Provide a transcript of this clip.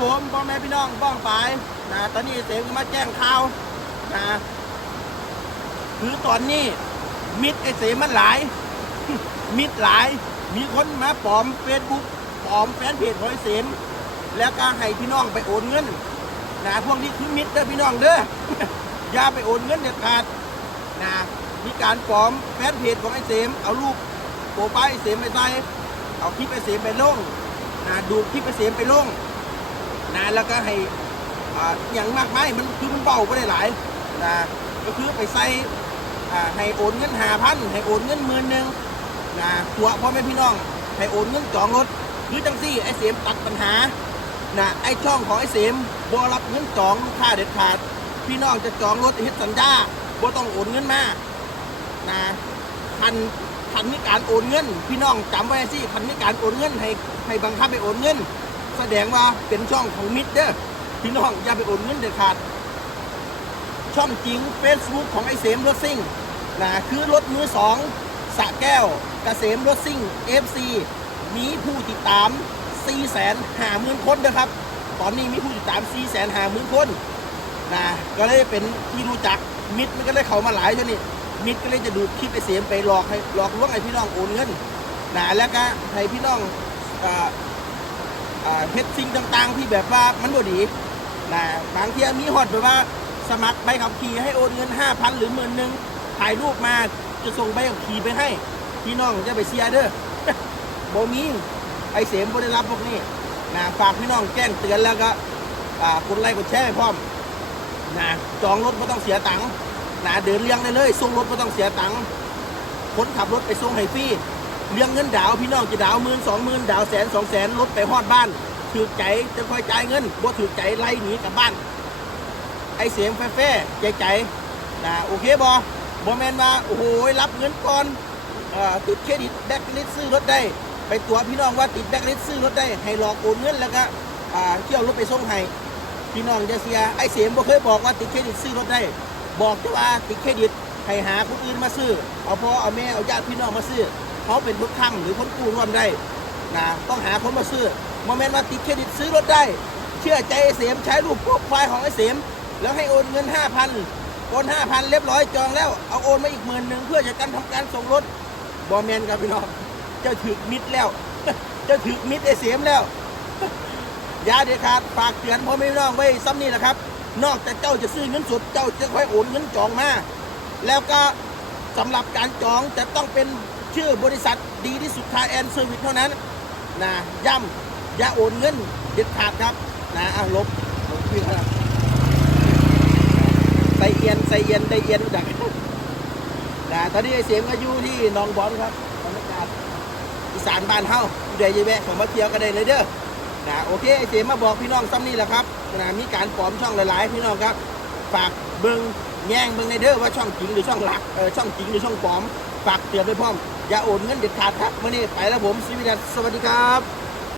ผมพ่อแม่พี่น้องบ้องไปนะตอนนี้เสียงมาแจ้งข่าวนะคือตอนนี้ มิดไอเสมมันหลาย มิดหลาย มีคนมาปลอมเฟซบุ๊กปลอมแฟนเพจของไอเสมแล้วก็ให้พี่น้องไปโอนเงินนะพวกนี้คือมิดเด้อพี่น้องเด้ออย่าไปโอนเงินเด็ดขาดนะมีการปลอมแฟนเพจของไอเสียมเอารูปโปรไฟล์ไอเสมไปใส่เอาคลิปไอเสียมไปลงนะดูคลิปไอเสียมไปลง นะแล้วก็ให้อ่าอย่างมากมายมันคือมันเบาไปได้หลายนะก็คือไปใส่อ่าให้โอนเงินหาพันให้โอนเงินหมื่นหนึ่งนะตัวพ่อแม่พี่น้องให้โอนเงินจองรถหรือจังซี่ไอเสียมตัดปัญหานะไอช่องของไอเสียมบ่รับเงินจองลูกค้าเด็ดขาด พี่น้องจะจองรถเฮ็ดสัญญาบ่ต้องโอนเงินมานะคันคันมีการโอนเงิน พี่น้องจำไว้สิคันมีการโอนเงินให้ให้บังคับให้โอนเงิน แสดงว่าเป็นช่องของมิตรเด้อพี่น้องอย่าไปโอนเงินเด็ดขาด ช่องจริง Facebook ของไอเสมรถซิ่งนะคือรถมือสองสะแก้วกเกษมรถซิ่ง FC มีผู้ติดตาม4แสนหามื่นคนนะครับ ตอนนี้มีผู้ติดตาม4แสนหามื่นคนนะก็เลยเป็นที่รู้จักมิตรมันก็เลยเข้ามาหลายชนิดมิตรก็เลยจะดูคลิปไอเสมไปหลอกให้หลอกลวงให้พี่น้องโอนเงินนะแล้วก็ให้พี่น้องอ่า เฮ็ดสิ่งต่างๆ ที่แบบว่ามันบ่ดีนะบางทีมีฮอดแบบว่าสมัครใบขับขี่ให้โอนเงิน 5,000 หรือหมื่นหนึ่งถ่ายรูปมาจะส่งใบขับขี่ไปให้ พี่น้องจะไปเชียร์เด้อบ่มีไอเสมบ่ได้รับพวกนี้นะฝากพี่น้องแจ้งเตือนแล้วก็กดไลค์กดแชร์ให้พร้อมนะจองรถไม่ต้องเสียตังค์นะเดินเลี้ยงได้เลยส่งรถไม่ต้องเสียตังค์คนขับรถไปส่งให้ฟรี เรื่องเงินดาวพี่น้องจะดาวหมื่นสองหมื่นดาวแสนสองแสนลดไปฮอดบ้านถือใจจะคอยจ่ายเงินบ่ถือใจไล่หนีกลับบ้าน ไอเสียงแฟ่ๆใจใจนะโอเคบอบอแมนว่าโอ้โหรับเงินก่อนอติดเครดิตแบ็กลิสซื้อรถได้ ไปตัวพี่น้องว่าติดแบ็กลิสซื้อรถได้ ให้หลอกโอนเงินแล้วก็เที่ยวรถไปส่งให้พี่น้องจะเสียไอเสียงบ่เคยบอกว่าติดเครดิตซื้อรถได้ บอกแต่ว่าติดเครดิตให้หาคนอื่นมาซื้อ เอาพ่อเอาแม่เอาญาติพี่น้องมาซื้อ เขาเป็นคนค้ำหรือคนกู้ร่วมได้นะต้องหาคนมาซื้อโมเมนต์ว่าติดเครดิตซื้อรถได้ เชื่อใจไอ้เสียมใช้รูปโปรไฟล์ของไอ้เสียมแล้วให้โอนเงิน 5,000โอน5,000 เรียบร้อยจองแล้วเอาโอนมาอีกหมื่นหนึ่งเพื่อจะกันทำการส่งรถบอแมนครับพี่น้องเจ้าถึกมิดแล้ว เจ้าถึกมิดไอ้เสียมแล้วยาเด็ดขาดฝากเตือนพ่อแม่น้องไว้ซ้ำนี่แหละครับ นอกจากเจ้าจะซื้อเงินสดเจ้าจะค่อยโอนเงินจองมา แล้วก็สำหรับการจองจะต้องเป็น ชื่อบริษัทดีที่สุดคาแอนเซอร์วิสเท่านั้นนะย้ำอย่าโอนเงินเด็ดขาดครับนะอะลบลบพี่ครับใส่เอียนใส่เอียนใส่เอียนรู้จักนะตอนนี้ไอเสียงก็อยู่ที่หนองบอนครับบรรยากาศอีสานบ้านเฮาอยู่ใดยี่แวะของมาเที่ยวกันได้เลยเด้อนะโอเคไอเสียงมาบอกพี่น้องซ้ำนี่แหละครับนะมีการปลอมช่องหลายๆ พี่น้องครับฝากเบิงแย่งเบิงในเด้อว่าช่องจริงหรือช่องหลักเออช่องจริงหรือช่องปลอม ฝากเตือนไปพร้อม อย่าโอนเงินเด็ดขาดครับมื่อนี้ไปแล้วผมสวีดัสสวัสดีครับ